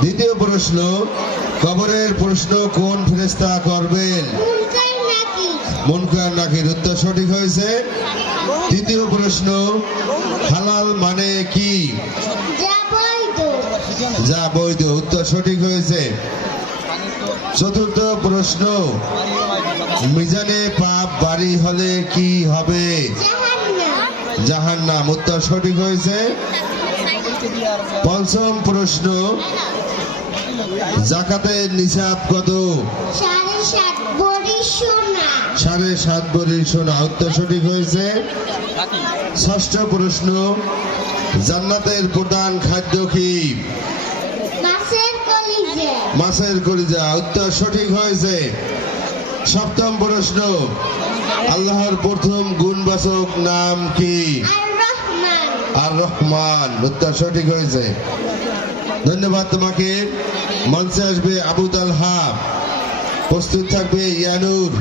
দ্বিতীয় প্রশ্ন, কবরের প্রশ্ন কোন ফেরেশতা করবেন? মুনকার নাকির। উত্তর সঠিক হয়েছে। তৃতীয় প্রশ্ন, হালাল মানে কি? যা বৈধ। উত্তর সঠিক হয়েছে। চতুর্থ প্রশ্ন, মিজানে পাপ ভারী হলে কি হবে? জাহান্নাম। উত্তর সঠিক হয়েছে। পঞ্চম প্রশ্ন, জাকাতের নিসাব কত? 7.5 ভরি সোনা। উত্তর সঠিক হয়েছে। ষষ্ঠ প্রশ্ন, জান্নাতের প্রধান খাদ্য কি? মাছের কলিজা। উত্তর সঠিক হয়েছে। সপ্তম প্রশ্ন, আল্লাহর প্রথম গুণবাচক নাম কি? আর রহমান। উত্তর সঠিক হয়েছে। ধন্যবাদ তোমাকে। মঞ্চে আসবে আবু তালহা, প্রস্তুত থাকবে ইয়ানুর।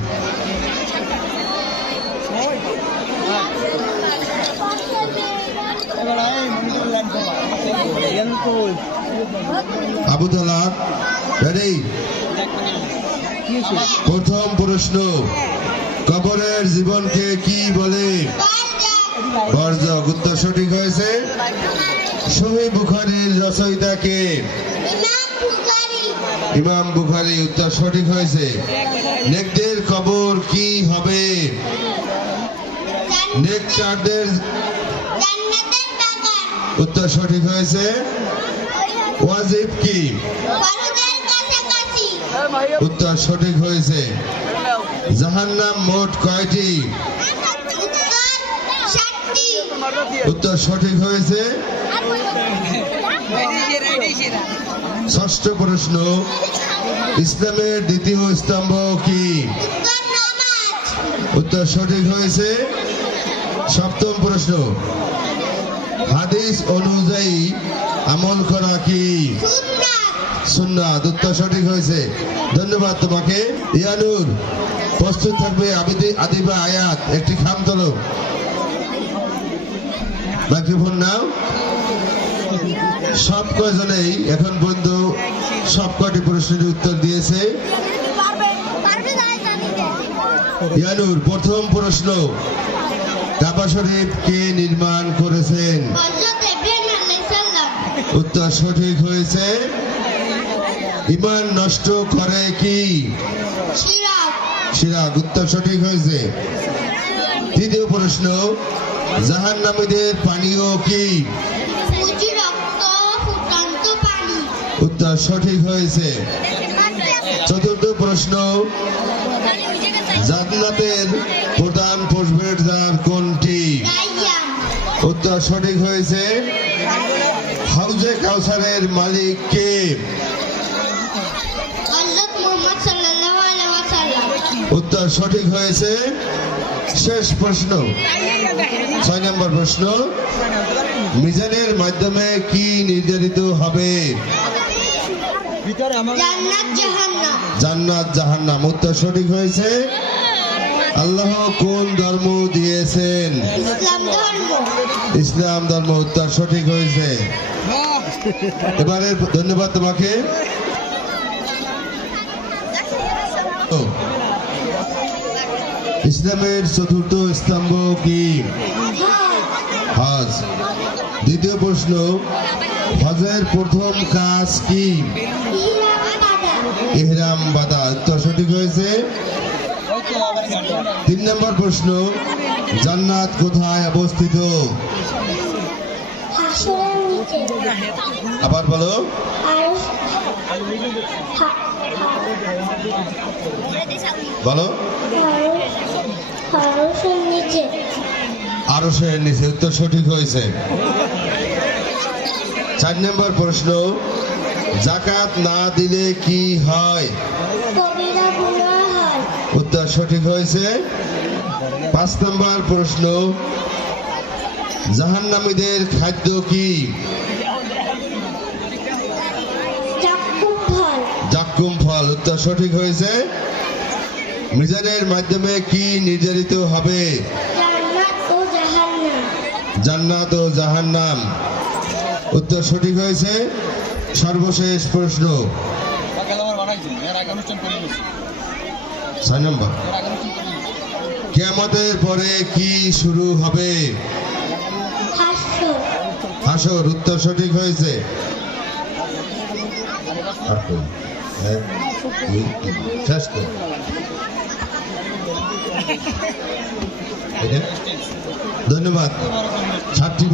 আবু তালহা রেডি? প্রথম প্রশ্ন, কবরের জীবনকে কি বলে? বরজখ। উত্তর সঠিক হয়েছে। সহিহ বুখারীর রচয়িতা কে? ইমাম বুখারী। উত্তর সঠিক হয়েছে। নেকদের কবর কি হবে? নেককারদের। উত্তর সঠিক হয়েছে। ওয়াজিব কি? উত্তর সঠিক হয়েছে। জাহান্নাম মোট কয়টি? উত্তর সঠিক হয়েছে। ষষ্ঠ প্রশ্ন, ইসলামের দ্বিতীয় স্তম্ভ কি? উত্তর সঠিক হয়েছে। সপ্তম প্রশ্ন, হাদিস অনুযায়ী আমল করা কি? সুন্নাত। উত্তর সঠিক হয়েছে। ধন্যবাদ তোমাকে। ইয়ানুর, প্রস্তুত থাকবে আদিবা আয়াত। একটি খাম তোলো, মাইক্রোফোন নাও। সব কয়জনেই এখন পর্যন্ত সব কয়টি প্রশ্নের উত্তর দিয়েছে। ইয়ানুর, প্রথম প্রশ্ন, কাবা শরীফ কে নির্মাণ করেছেন? উত্তর সঠিক হয়েছে। ঈমান নষ্ট করে কি? শিরাক। উত্তর সঠিক হয়েছে। তৃতীয় প্রশ্ন, জাহান্নামীদের পানীয় কি? উত্তর সঠিক হয়েছে। চতুর্থ প্রশ্ন, জান্নাতের প্রধান প্রবেশদ্বার কোনটি? উত্তর সঠিক হয়েছে। হাউজে কাউসারের মালিক কে? উত্তর সঠিক হয়েছে। শেষ প্রশ্ন, 6 নম্বর প্রশ্ন, মিজানের মাধ্যমে কি নির্ধারিত হবে? জান্নাত জাহান্নাম। উত্তর সঠিক হয়েছে। আল্লাহ কোন ধর্ম দিয়েছেন? ইসলাম ধর্ম। উত্তর সঠিক হয়েছে। এবারে ধন্যবাদ তোমাকে। ইসলামের চতুর্থ স্তম্ভ কি? হজ। দ্বিতীয় প্রশ্ন, হজের প্রথম কাজ কি? ইহরাম বাঁধা। উত্তর সঠিক হয়েছে। 3 নম্বর প্রশ্ন, জান্নাত কোথায় অবস্থিত? আবার বলো। বলো। আরশের নিচে। উত্তর সঠিক হয়েছে। 4 নম্বর প্রশ্ন, যাকাত না দিলে কি হয়? উত্তর সঠিক হয়েছে। 5 নম্বর প্রশ্ন, জাহান্নামীদের খাদ্য কি? জাক্কুম ফল। উত্তর সঠিক হয়েছে। মিজানের মাধ্যমে কি নির্ধারিত হবে? জান্নাত ও জাহান্নাম। উত্তর সঠিক হয়েছে। সর্বশেষ প্রশ্ন 6 নম্বর, কিয়ামতের পরে কি শুরু হবে? হাসর। উত্তর সঠিক হয়েছে। আর কই? 1 2 3 শেষ তো। ধন্যবাদ। 7টি